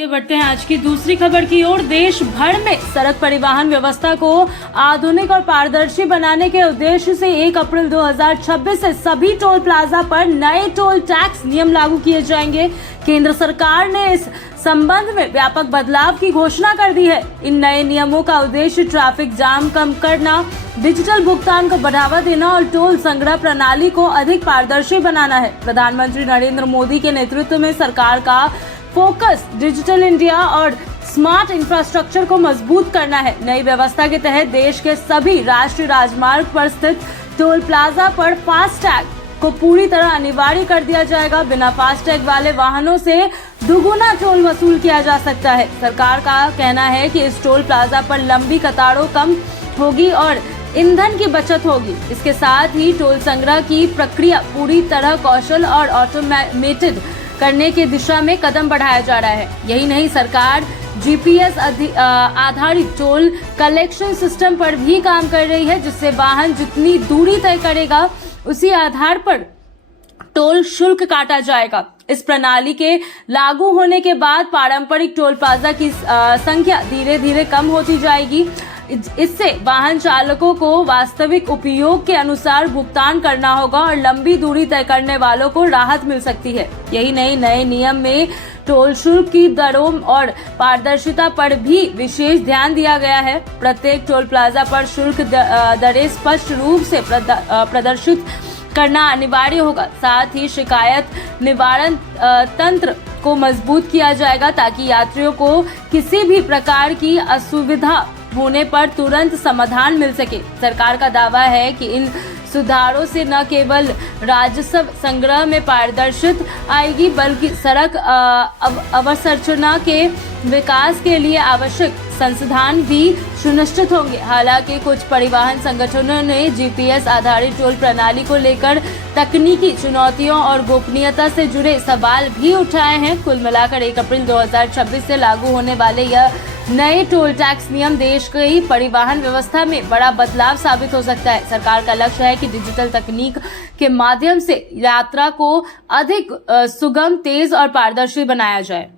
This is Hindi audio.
आगे बढ़ते हैं आज की दूसरी खबर की ओर। देश भर में सड़क परिवहन व्यवस्था को आधुनिक और पारदर्शी बनाने के उद्देश्य से 1 अप्रैल 2026 से सभी टोल प्लाजा पर नए टोल टैक्स नियम लागू किए जाएंगे। केंद्र सरकार ने इस संबंध में व्यापक बदलाव की घोषणा कर दी है। इन नए नियमों का उद्देश्य ट्रैफिक जाम कम करना, डिजिटल भुगतान को बढ़ावा देना और टोल संग्रह प्रणाली को अधिक पारदर्शी बनाना है। प्रधानमंत्री नरेंद्र मोदी के नेतृत्व में सरकार का फोकस डिजिटल इंडिया और स्मार्ट इंफ्रास्ट्रक्चर को मजबूत करना है। नई व्यवस्था के तहत देश के सभी राष्ट्रीय राजमार्ग पर स्थित टोल प्लाजा पर फास्टैग को पूरी तरह अनिवार्य कर दिया जाएगा। बिना फास्टैग वाले वाहनों से दुगुना टोल वसूल किया जा सकता है। सरकार का कहना है कि इस टोल प्लाजा पर लंबी कतारों कम होगी और ईंधन की बचत होगी। इसके साथ ही टोल संग्रह की प्रक्रिया पूरी तरह कौशल और ऑटोमेटेड करने की दिशा में कदम बढ़ाया जा रहा है। यही नहीं, सरकार जीपीएस आधारित टोल कलेक्शन सिस्टम पर भी काम कर रही है, जिससे वाहन जितनी दूरी तय करेगा उसी आधार पर टोल शुल्क काटा जाएगा। इस प्रणाली के लागू होने के बाद पारंपरिक टोल प्लाजा की संख्या धीरे धीरे कम होती जाएगी। इससे वाहन चालकों को वास्तविक उपयोग के अनुसार भुगतान करना होगा और लंबी दूरी तय करने वालों को राहत मिल सकती है। यही नहीं, नए नियम में टोल शुल्क की दरों और पारदर्शिता पर भी विशेष ध्यान दिया गया है। प्रत्येक टोल प्लाजा पर शुल्क दरें स्पष्ट रूप से प्रदर्शित करना अनिवार्य होगा। साथ ही शिकायत निवारण तंत्र को मजबूत किया जाएगा ताकि यात्रियों को किसी भी प्रकार की असुविधा होने पर तुरंत समाधान मिल सके। सरकार का दावा है कि इन सुधारों से न केवल राजस्व संग्रह में पारदर्शिता आएगी, बल्कि सड़क अवसंरचना के विकास के लिए आवश्यक संसाधन भी सुनिश्चित होंगे। हालांकि कुछ परिवहन संगठनों ने जीपीएस आधारित टोल प्रणाली को लेकर तकनीकी चुनौतियों और गोपनीयता से जुड़े सवाल भी उठाए हैं। कुल मिलाकर 1 अप्रैल 2026 से लागू होने वाले यह नए टोल टैक्स नियम देश की परिवहन व्यवस्था में बड़ा बदलाव साबित हो सकता है। सरकार का लक्ष्य है कि डिजिटल तकनीक के माध्यम से यात्रा को अधिक सुगम, तेज और पारदर्शी बनाया जाए।